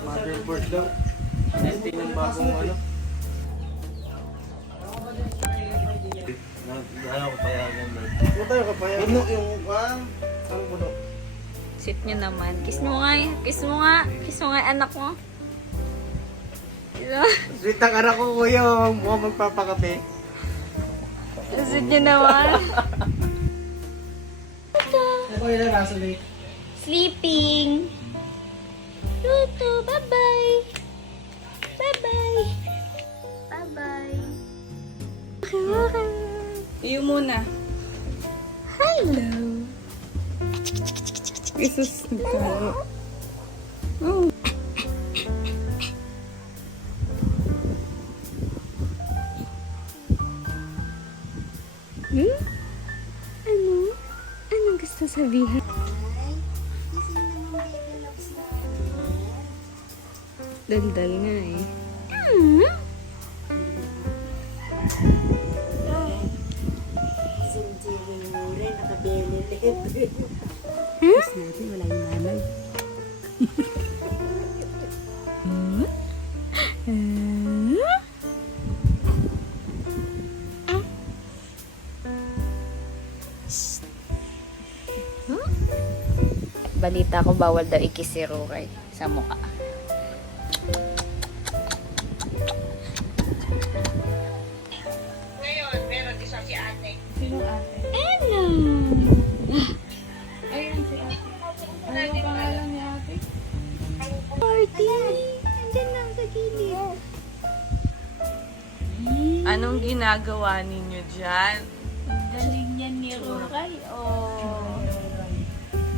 Motherboard daw. Testing ng bagong ano. Ano ko payagan na. Ano tayo kapayagan? Puno yung kwan. Ang puno. Sit nyo naman. Kiss mo nga. Kiss mo nga. Kiss mo nga yung anak mo. Sweet ang anak ko kuya. Mukhang magpapakape. Sit nyo naman. Ako yun na nasa lake. Sleeping. Tutu, bye-bye. Bye-bye. Bye-bye. Iyo muna. Hello. Isus. Oh. Hmm? Ano? Anong gusto sabihin? Daldal nga eh. Hmm? Balita ko bawal daw ikis si Ruray sa mukha. Ngayon, meron isa si ate. Sino ate? Hello! Ayun si ate. Ano ang pangalan ni ate? Party! Andyan lang sa gilid. Anong ginagawa ninyo dyan? Galing yan ni Ruray, oh.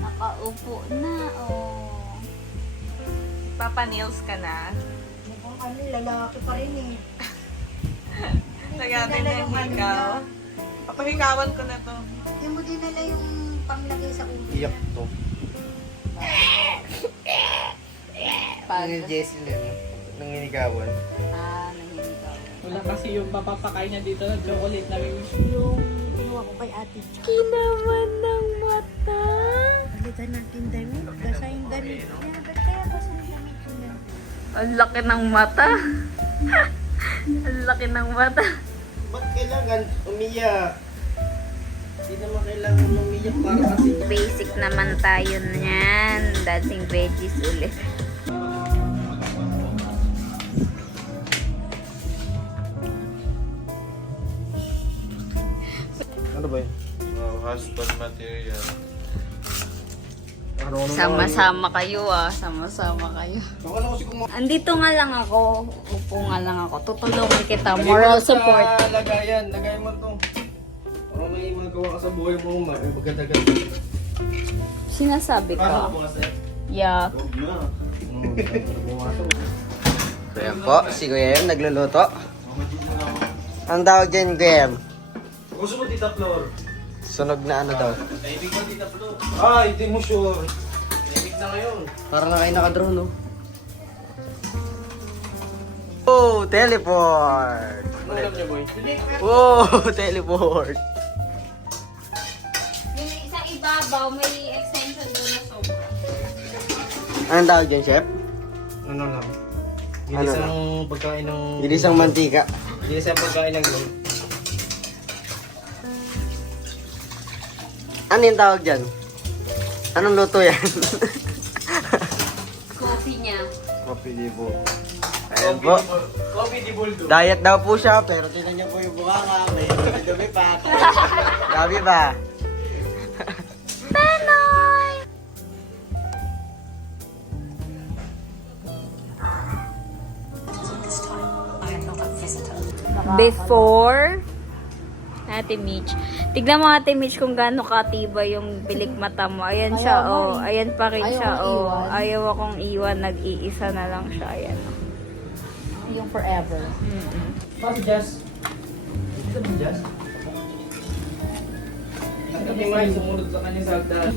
Nakaupo na, oh. Papa-nails ka na? Mukhang ano, lalaki pa rin eh. Tagatin na yung hikaw. Papahikawan ko na to. Hindi mo dinala yung panglagay sa ulo. Iyak to. Pag, Ang Jessie lang. Nanginigawan. nanginikaw. Wala kasi yung papapakain niya dito ng chocolate na rin. Yung inuwa ko kay ate. Kinaman ng mata. Palitan natin damit. Basa yung damit niya. Ba't kaya basa yung damit niya? Ang laki ng mata. Ang laki ng mata. Ba't kailangan umiyak? Hindi naman kailangan umiyak para kasi. Basic naman tayo niyan. Dancing veggies ulit. Ano ba yun? Husband material. Sama-sama kayo ah. Sama-sama kayo. Baka na kasi kumakas. Andito nga lang ako. Upo nga lang ako. Tutulungan kita. Moral support. Lagayan. Lagayan mo to. Para may magawa ka sa buhay mo. Maganda-ganda. Sinasabi Paano ko. mo kasi? Yeah. Huwag na. Bumasok. Ayan po, si Kuya Em nagluluto. Ang tawag dyan, Kuya Em? Gusto mo tita Flor? Sunog na ano daw. Naibig mo tita Flor? Ah, hindi mo sure. Naibig na ngayon. Parang na kayo nakadrone, no? Oh, teleport! Ano alam niyo, boy? Oh, teleport! Yung sa ibabaw, may extension doon na sobra. Anong tawag dyan, Chef? Ano lang? Ano Ginisang pagkain ng... Ginisang mantika. Ginisang pagkain ng gold. Ano yung tawag dyan? Anong luto yan? Coffee niya. Coffee di po. Ayan po. Coffee di buldo. Diet daw po siya, pero tinan niyo po yung bukanga. May dumi pa. Gabi ba? Penoy! Before Ate Mitch. Tignan mo Ate Mitch kung gaano katibay yung bilik mata mo. Ayan siya, oh. Ayan pa rin siya, oh. Ayaw akong iwan. Nag-iisa na lang siya. Ayan, oh. Yung forever. Paano Jazz? Ito ba Jazz? Hindi mo rin sumunod sa kanya sa agdan.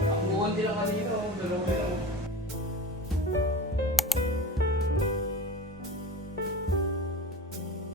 Ang buwan din lang kanina, dalawa lang.